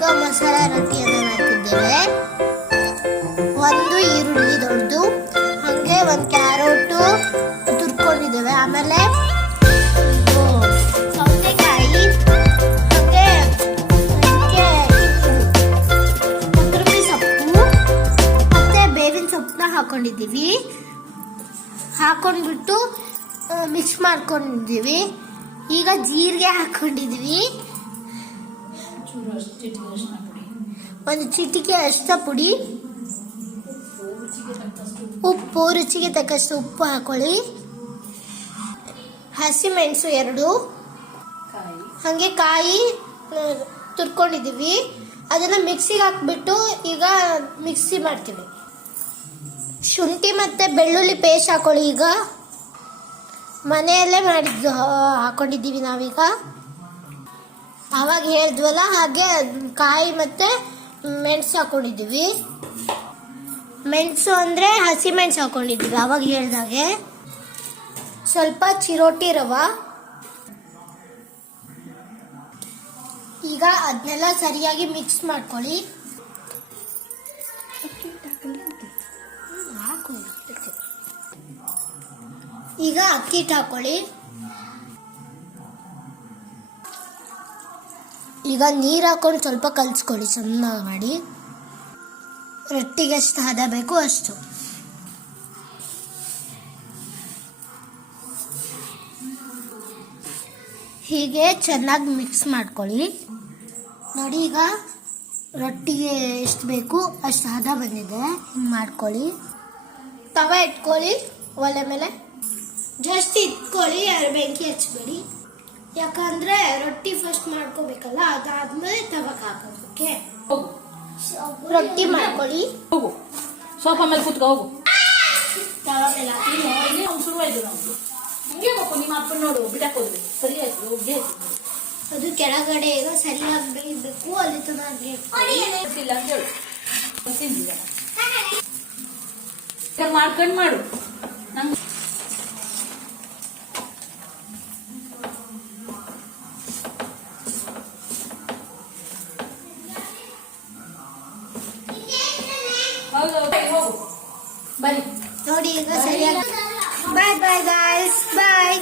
ಈಗ ಮಸಾಲಾ ರೊಟ್ಟಿಯನ್ನು ಮಾಡ್ತಿದ್ದೇವೆ. ಒಂದು ಈರುಳ್ಳಿ ದೊಡ್ಡದು, ಹಾಗೆ ಒಂದು ಕ್ಯಾರೆಟು ತುರ್ಕೊಂಡಿದ್ದೇವೆ. ಆಮೇಲೆ ಸೌತೆಕಾಯಿ, ಹಾಗೆ ಕೊತ್ತಂಬರಿ ಸೊಪ್ಪು ಮತ್ತೆ ಬೇವಿನ ಸೊಪ್ಪನ್ನ ಹಾಕೊಂಡಿದ್ದೀವಿ. ಹಾಕೊಂಡ್ಬಿಟ್ಟು ಮಿಕ್ಸ್ ಮಾಡ್ಕೊಂಡಿದ್ದೀವಿ. ಈಗ ಜೀರಿಗೆ ಹಾಕೊಂಡಿದ್ದೀವಿ, ಒಂದು ಚಿಟಿಕೆ ಅರಿಶಿನ ಪುಡಿ, ಉಪ್ಪು, ರುಚಿಗೆ ತಕ್ಕಷ್ಟು ಉಪ್ಪು ಹಾಕೊಳ್ಳಿ. ಹಸಿಮೆಣಸು 2, ಹಾಗೆ ಕಾಯಿ ತುರ್ಕೊಂಡಿದ್ದೀವಿ. ಅದನ್ನು ಮಿಕ್ಸಿಗೆ ಹಾಕ್ಬಿಟ್ಟು ಈಗ ಮಿಕ್ಸಿ ಮಾಡ್ತೀವಿ. ಶುಂಠಿ ಮತ್ತು ಬೆಳ್ಳುಳ್ಳಿ ಪೇಸ್ಟ್ ಹಾಕೊಳ್ಳಿ. ಈಗ ಮನೆಯಲ್ಲೇ ಮಾಡಿದ್ದು ಹಾಕೊಂಡಿದ್ದೀವಿ ನಾವೀಗ. ಆವಾಗ ಹೇಳಿದ್ವಲ್ಲ ಹಾಗೆ ಕಾಯಿ ಮತ್ತು ಮೆಣಸು ಹಾಕೊಂಡಿದ್ದೀವಿ. ಮೆಣಸು ಅಂದರೆ ಹಸಿಮೆಣಸು ಹಾಕೊಂಡಿದ್ದೀವಿ ಆವಾಗ ಹೇಳಿದಾಗೆ. ಸ್ವಲ್ಪ ಚಿರೋಟಿ ರವೆ. ಈಗ ಅದನ್ನೆಲ್ಲ ಸರಿಯಾಗಿ ಮಿಕ್ಸ್ ಮಾಡ್ಕೊಳ್ಳಿ. ಈಗ ಅಕ್ಕಿ ಹಿಟ್ಟು ಹಾಕೊಳ್ಳಿ. ಈಗ ನೀರು ಹಾಕೊಂಡು ಸ್ವಲ್ಪ ಕಲಿಸ್ಕೊಳ್ಳಿ ಚೆನ್ನಾಗಿ ಮಾಡಿ. ರೊಟ್ಟಿಗೆ ಎಷ್ಟು ಹದ ಬೇಕು ಅಷ್ಟು. ಹೀಗೆ ಚೆನ್ನಾಗಿ ಮಿಕ್ಸ್ ಮಾಡ್ಕೊಳ್ಳಿ. ನೋಡಿ ಈಗ ರೊಟ್ಟಿಗೆ ಎಷ್ಟು ಬೇಕು ಅಷ್ಟು ಹದ ಬಂದಿದೆ. ಹಿಂಗೆ ಮಾಡ್ಕೊಳ್ಳಿ. ತವ ಇಟ್ಕೊಳ್ಳಿ, ಒಲೆ ಮೇಲೆ ಜಾಸ್ತಿ ಇಟ್ಕೊಳ್ಳಿ, ಬೆಂಕಿ ಹಚ್ಚಬೇಡಿ. ಯಾಕಂದ್ರೆ ರೊಟ್ಟಿ ಫಸ್ಟ್ ಮಾಡ್ಕೋಬೇಕಲ್ಲ, ಅದಾದ್ಮೇಲೆ ತವಕ್ಕೆ ಹಾಕೋದಕ್ಕೆ. ರೊಟ್ಟಿ ಮಾಡ್ಕೊಳ್ಳಿ. ಹೋಗು, ಸೋಫಾ ಮೇಲೆ ಕೂತ್ಕೊ ಹೋಗು. ತವ ಮೇಲೆ ಹಾಕಿ ಶುರುವಾಯ್ತು ನಮ್ದು. ಹಂಗೆ ಹೋಗು, ನಿಮ್ಮ ಅಪ್ಪನ ನೋಡು ಬಿಡಾಕೋದ್ವಿ. ಸರಿ ಆಯ್ತು, ಹೋಗಿ ಅದು ಕೆಳಗಡೆ ಈಗ ಸರಿಯಾಗಿ ಬೇಯಬೇಕು. ಅಲ್ಲಿ ತನಕ ಇಲ್ಲ ಅಂತ ಹೇಳು. ಮಾಡ್ಕೊಂಡು ಮಾಡು. ನಂಗೆ ನೋಡಿ ಈಗ ಸರಿಯಾಗಿ. ಬಾಯ್ ಬಾಯ್ ಗಾಯ್ಸ್, ಬಾಯ್.